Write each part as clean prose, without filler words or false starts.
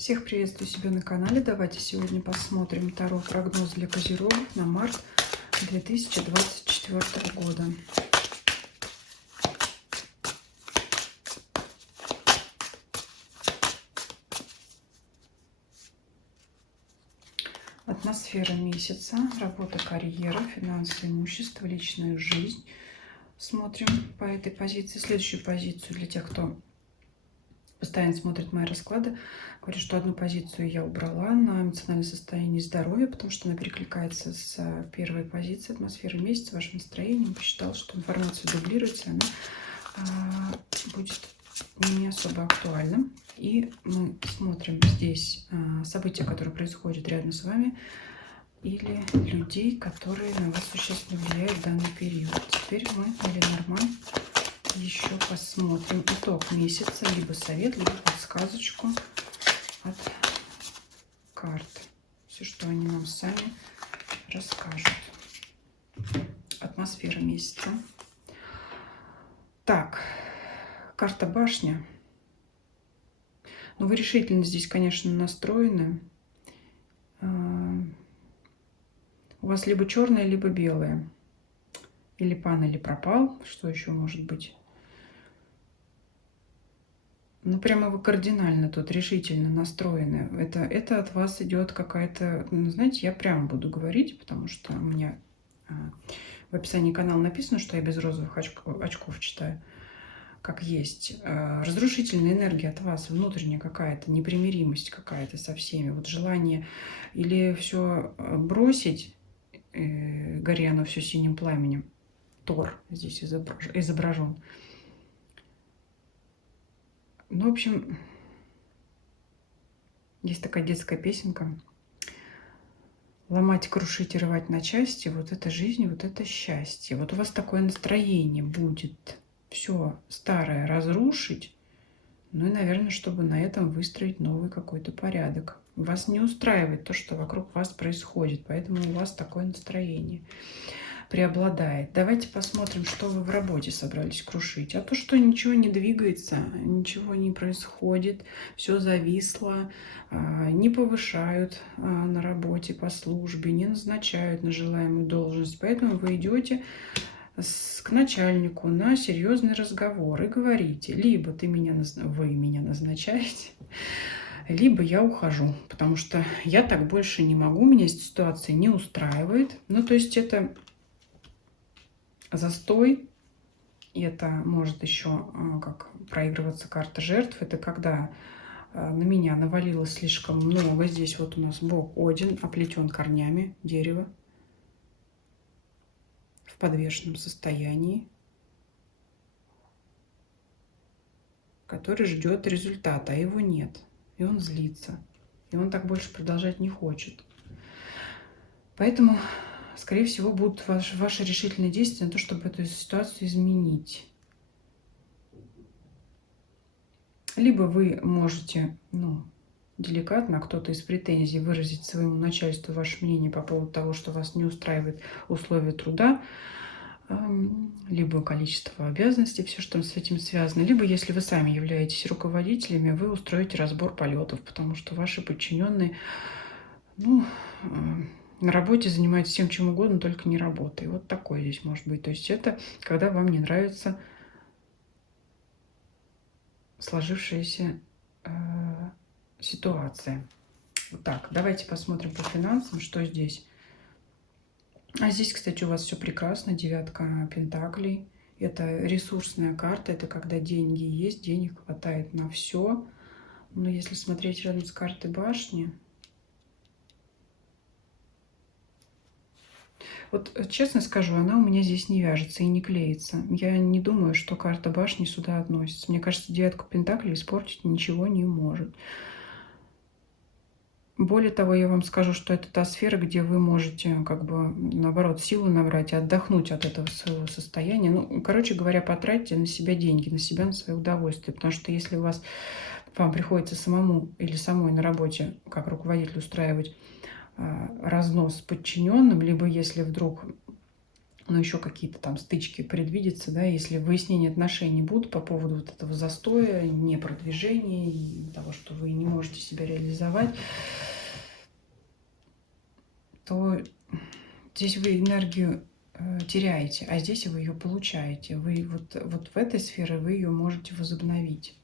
Всех приветствую себя на канале. Давайте сегодня посмотрим таро-прогноз для козерогов на март 2024 года. Атмосфера месяца, работа, карьера, финансы, имущество, личная жизнь. Смотрим по этой позиции. Следующую позицию для тех, кто постоянно смотрит мои расклады. Говорю, что одну позицию я убрала на эмоциональное состояние и здоровье, потому что она перекликается с первой позицией атмосферы месяца, вашим настроением. Посчитала, что информация дублируется, она будет не особо актуальна. И мы смотрим здесь события, которые происходят рядом с вами, или людей, которые на вас существенно влияют в данный период. Теперь мы на Ленорман еще посмотрим итог месяца, либо совет, либо подсказочку от карт. Все, что они нам сами расскажут. Атмосфера месяца. Так, карта башня. Ну, вы решительно здесь, конечно, настроены. У вас либо черное, либо белое. Или пан, или пропал. Что еще может быть? Ну, прямо вы кардинально тут решительно настроены. Это от вас идет какая-то... Ну, знаете, я прямо буду говорить, потому что у меня в описании канала написано, что я без розовых очков читаю. Как есть. Разрушительная энергия от вас, внутренняя какая-то, непримиримость какая-то со всеми. Вот желание или все бросить, горя оно все синим пламенем. Тор здесь изображен. Ну, в общем, есть такая детская песенка. Ломать, крушить и рвать на части. Вот это жизнь, вот это счастье. Вот у вас такое настроение будет. Все старое разрушить. Ну и, наверное, чтобы на этом выстроить новый какой-то порядок. Вас не устраивает то, что вокруг вас происходит. Поэтому у вас такое настроение преобладает. Давайте посмотрим, что вы в работе собрались крушить. А то, что ничего не двигается, ничего не происходит, все зависло, не повышают на работе по службе, не назначают на желаемую должность. Поэтому вы идете к начальнику на серьезный разговор и говорите, либо вы меня назначаете, либо я ухожу, потому что я так больше не могу, меня эта ситуация не устраивает. Ну, то есть это застой, и это может еще как проигрываться карта жертв. Это когда на меня навалилось слишком много. Здесь вот у нас бог Один оплетен корнями дерева в подвешенном состоянии, который ждет результата, а его нет. И он злится. И он так больше продолжать не хочет. Поэтому, скорее всего, будут ваши решительные действия на то, чтобы эту ситуацию изменить. Либо вы можете, деликатно, кто-то из претензий выразить своему начальству ваше мнение по поводу того, что вас не устраивает условия труда, либо количество обязанностей, все, что с этим связано. Либо, если вы сами являетесь руководителями, вы устроите разбор полетов, потому что ваши подчиненные, на работе занимаются всем чем угодно, только не работой. Вот такое здесь может быть. То есть это когда вам не нравится сложившаяся ситуация. Вот так, давайте посмотрим по финансам, что здесь. А здесь, кстати, у вас все прекрасно. Девятка пентаклей. Это ресурсная карта. Это когда деньги есть, денег хватает на все. Но если смотреть рядом с картой башни... Вот честно скажу, она у меня здесь не вяжется и не клеится. Я не думаю, что карта башни сюда относится. Мне кажется, девятку пентаклей испортить ничего не может. Более того, я вам скажу, что это та сфера, где вы можете, наоборот, силу набрать и отдохнуть от этого своего состояния. Короче говоря, потратьте на себя деньги, на себя, на свое удовольствие. Потому что если вам приходится самому или самой на работе, как руководитель, устраивать разнос подчиненным, либо если вдруг но еще какие-то там стычки предвидятся, да, если выяснения отношений будут по поводу вот этого застоя, непродвижения, и того, что вы не можете себя реализовать, то здесь вы энергию теряете, а здесь вы ее получаете. Вы вот в этой сфере вы ее можете возобновить.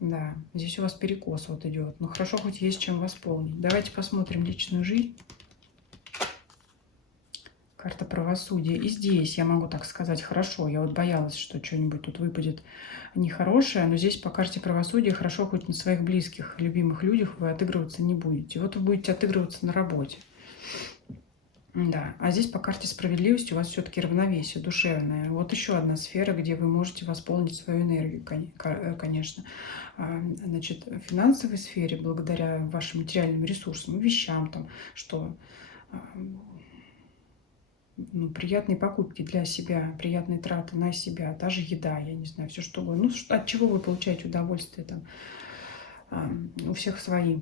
Да, здесь у вас перекос вот идет. Но хорошо, хоть есть чем восполнить. Давайте посмотрим личную жизнь. Карта правосудия. И здесь я могу так сказать, хорошо. Я вот боялась, что что-нибудь тут выпадет нехорошее. Но здесь по карте правосудия хорошо, хоть на своих близких, любимых людях вы отыгрываться не будете. Вот вы будете отыгрываться на работе. Да, а здесь по карте справедливости у вас все-таки равновесие душевное. Вот еще одна сфера, где вы можете восполнить свою энергию, конечно. Значит, в финансовой сфере, благодаря вашим материальным ресурсам, вещам, там, что ну, приятные покупки для себя, приятные траты на себя, та же еда, я не знаю, все что угодно. Ну, от чего вы получаете удовольствие, там, у всех свои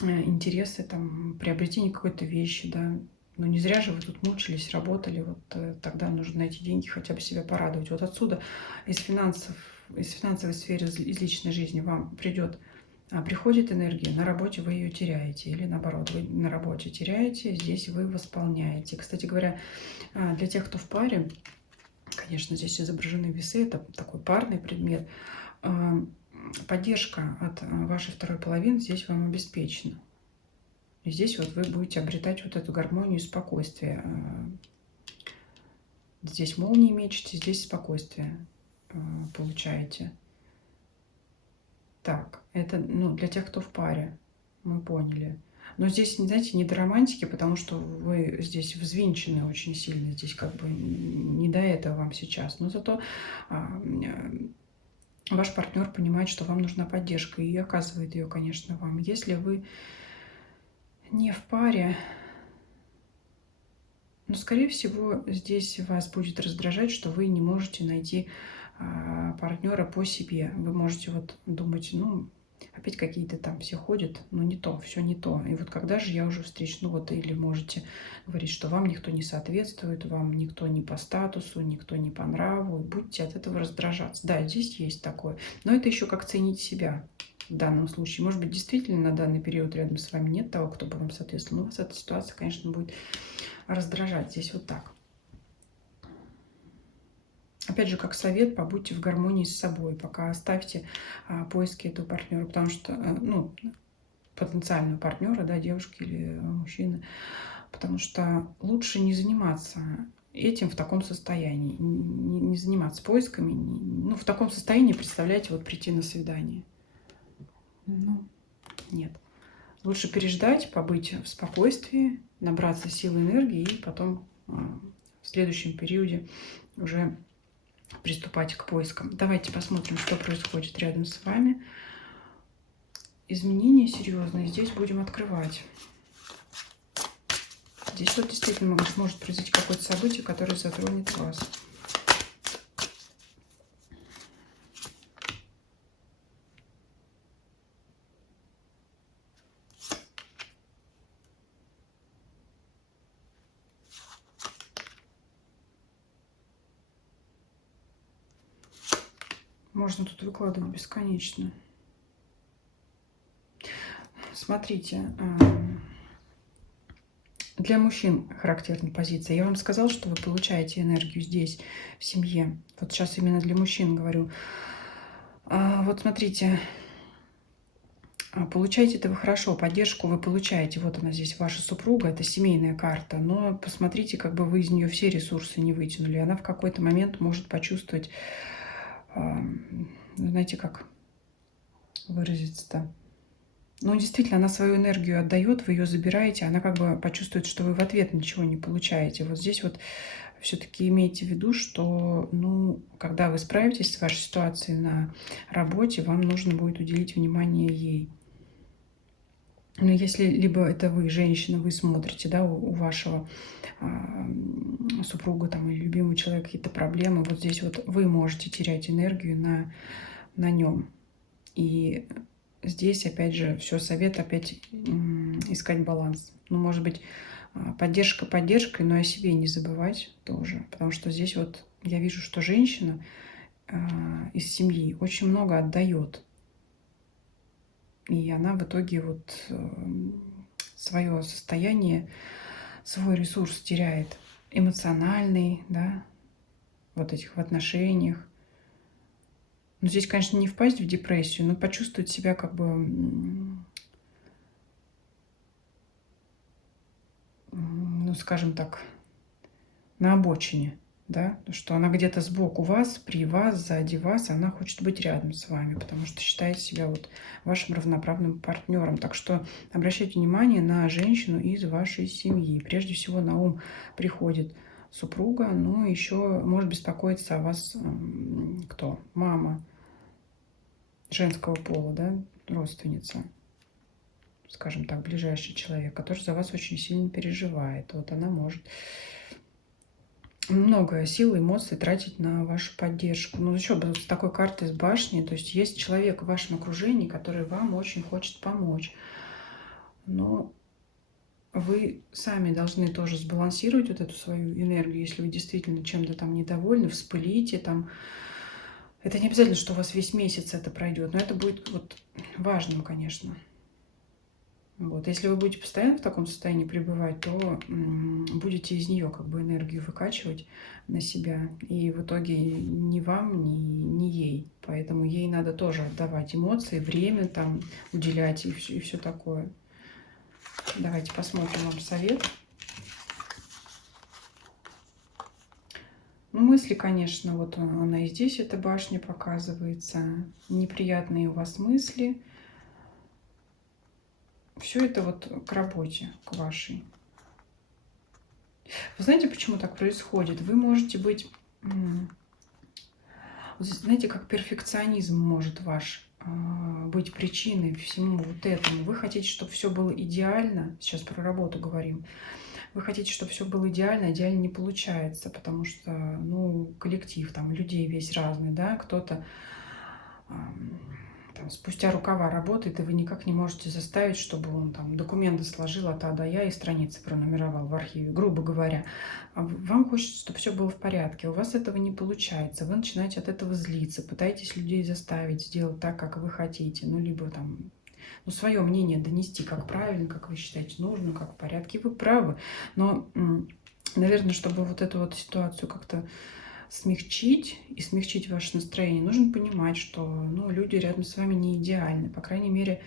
интересы, там, приобретение какой-то вещи, да. Ну, не зря же вы тут мучились, работали, вот тогда нужно на эти деньги хотя бы себя порадовать. Вот отсюда из финансовой сферы, из личной жизни вам приходит энергия, на работе вы ее теряете, или наоборот, вы на работе теряете, здесь вы восполняете. Кстати говоря, для тех, кто в паре, конечно, здесь изображены весы, это такой парный предмет, поддержка от вашей второй половины здесь вам обеспечена. И здесь вот вы будете обретать вот эту гармонию и спокойствие. Здесь молнии мечете, здесь спокойствие получаете. Так, это для тех, кто в паре, мы поняли. Но здесь, знаете, не до романтики, потому что вы здесь взвинчены очень сильно. Здесь как бы не до этого вам сейчас. Но зато ваш партнер понимает, что вам нужна поддержка и оказывает ее, конечно, вам. Если вы не в паре, но, скорее всего, здесь вас будет раздражать, что вы не можете найти партнера по себе. Вы можете вот думать, ну, опять какие-то там все ходят, но не то, все не то. И вот когда же я уже встречу, ну вот, или можете говорить, что вам никто не соответствует, вам никто не по статусу, никто не по нраву, и будете от этого раздражаться. Да, здесь есть такое. Но это еще как ценить себя в данном случае. Может быть, действительно на данный период рядом с вами нет того, кто бы вам соответствовал. Но вас эта ситуация, конечно, будет раздражать. Здесь вот так. Опять же, как совет, побудьте в гармонии с собой, пока оставьте поиски этого партнера, потому что, ну, потенциального партнера, да, девушки или мужчины, потому что лучше не заниматься этим в таком состоянии, не заниматься поисками, ну, в таком состоянии, представляете, вот прийти на свидание. Ну, нет. Лучше переждать, побыть в спокойствии, набраться сил и энергии и потом в следующем периоде уже приступать к поискам. Давайте посмотрим, что происходит рядом с вами. Изменения серьезные здесь будем открывать. Здесь вот действительно может произойти какое-то событие, которое затронет вас. Можно тут выкладывать бесконечно. Смотрите, для мужчин характерна позиция. Я вам сказала, что вы получаете энергию здесь, в семье. Вот сейчас именно для мужчин говорю. Вот смотрите, получаете это вы хорошо, поддержку вы получаете. Вот она здесь, ваша супруга, это семейная карта. Но посмотрите, как бы вы из нее все ресурсы не вытянули. Она в какой-то момент может почувствовать, знаете, как выразиться-то. Ну, действительно, она свою энергию отдает, вы ее забираете, она как бы почувствует, что вы в ответ ничего не получаете. Вот здесь вот все-таки имейте в виду, что, ну, когда вы справитесь с вашей ситуацией на работе, вам нужно будет уделить внимание ей. Но если либо это вы, женщина, вы смотрите, да, у вашего супруга там, или любимого человека какие-то проблемы, вот здесь вот вы можете терять энергию на нем. И здесь, опять же, все совет опять искать баланс. Ну, может быть, Поддержка поддержкой, но о себе не забывать тоже. Потому что здесь вот я вижу, что женщина из семьи очень много отдает. И она в итоге вот свое состояние, свой ресурс теряет эмоциональный, да, вот этих в отношениях. Но здесь, конечно, не впасть в депрессию, но почувствовать себя как бы, ну, скажем так, на обочине, да, что она где-то сбоку вас, при вас, сзади вас, она хочет быть рядом с вами, потому что считает себя вот вашим равноправным партнером. Так что обращайте внимание на женщину из вашей семьи. Прежде всего на ум приходит супруга, но еще может беспокоиться о вас кто? Мама женского пола, да, родственница, скажем так, ближайший человек, который за вас очень сильно переживает. Вот она может много сил и эмоций тратить на вашу поддержку. Ну, еще с такой картой с башни, то есть есть человек в вашем окружении, который вам очень хочет помочь. Но вы сами должны тоже сбалансировать вот эту свою энергию, если вы действительно чем-то там недовольны, вспылите там. Это не обязательно, что у вас весь месяц это пройдет, но это будет вот важным, конечно. Вот. Если вы будете постоянно в таком состоянии пребывать, то будете из нее как бы энергию выкачивать на себя. И в итоге ни вам, ни ей. Поэтому ей надо тоже отдавать эмоции, время там уделять и все такое. Давайте посмотрим вам совет. Ну, мысли, конечно, вот она и здесь, эта башня показывается. Неприятные у вас мысли. Все это вот к работе, к вашей. Вы знаете, почему так происходит? Вы можете быть, знаете, как перфекционизм может ваш быть причиной всему вот этому. Вы хотите, чтобы все было идеально. Сейчас про работу говорим. Вы хотите, чтобы все было идеально, идеально не получается, потому что, ну, коллектив, там, людей весь разный, да, кто-то там, спустя рукава работает, и вы никак не можете заставить, чтобы он там документы сложил от А до Я и страницы пронумеровал в архиве, грубо говоря. А вам хочется, чтобы все было в порядке. У вас этого не получается. Вы начинаете от этого злиться, пытаетесь людей заставить сделать так, как вы хотите. Ну, либо там, ну, свое мнение донести, как правильно, как вы считаете нужно, как в порядке. Вы правы. Но, наверное, чтобы вот эту вот ситуацию как-то смягчить и смягчить ваше настроение, нужно понимать, что, ну, люди рядом с вами не идеальны. По крайней мере,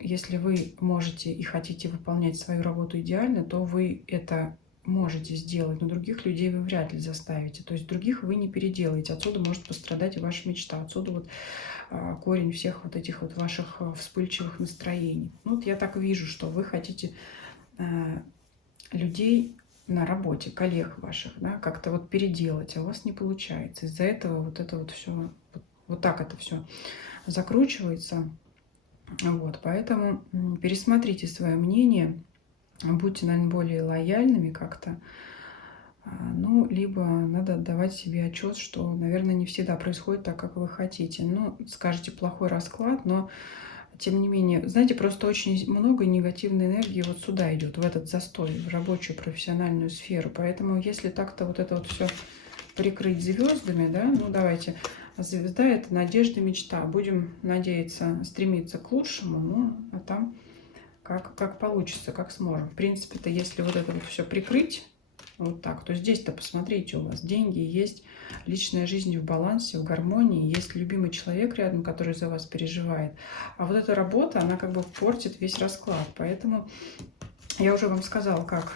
если вы можете и хотите выполнять свою работу идеально, то вы это можете сделать, но других людей вы вряд ли заставите. То есть других вы не переделаете. Отсюда может пострадать и ваша мечта. Отсюда вот корень всех вот этих вот ваших вспыльчивых настроений. Ну, вот я так вижу, что вы хотите людей на работе, коллег ваших, да, как-то вот переделать, а у вас не получается. Из-за этого вот это вот все, вот так это все закручивается. Вот, поэтому пересмотрите свое мнение, будьте, наверное, более лояльными как-то. Ну, либо надо отдавать себе отчет, что, наверное, не всегда происходит так, как вы хотите. Ну, скажете, плохой расклад, но тем не менее, знаете, просто очень много негативной энергии вот сюда идет, в этот застой, в рабочую профессиональную сферу. Поэтому если так-то вот это вот все прикрыть звездами, да, ну давайте, звезда — это надежда, мечта. Будем надеяться, стремиться к лучшему, ну, а там как получится, как сможем. В принципе-то, если вот это вот все прикрыть, вот так, то здесь-то посмотрите, у вас деньги есть, личная жизнь в балансе, в гармонии, есть любимый человек рядом, который за вас переживает. А вот эта работа, она как бы портит весь расклад. Поэтому я уже вам сказала, как,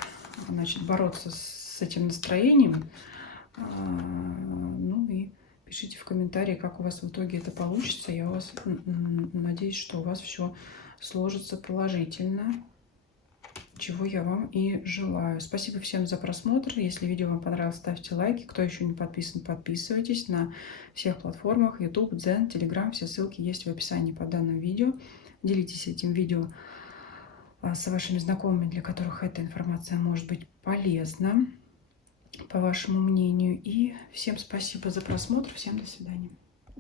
значит, бороться с этим настроением. Ну и пишите в комментарии, как у вас в итоге это получится. Я надеюсь, что у вас все сложится положительно, чего я вам и желаю. Спасибо всем за просмотр. Если видео вам понравилось, ставьте лайки. Кто еще не подписан, подписывайтесь на всех платформах: YouTube, Дзен, Telegram. Все ссылки есть в описании под данным видео. Делитесь этим видео с вашими знакомыми, для которых эта информация может быть полезна, по вашему мнению. И всем спасибо за просмотр. Всем до свидания.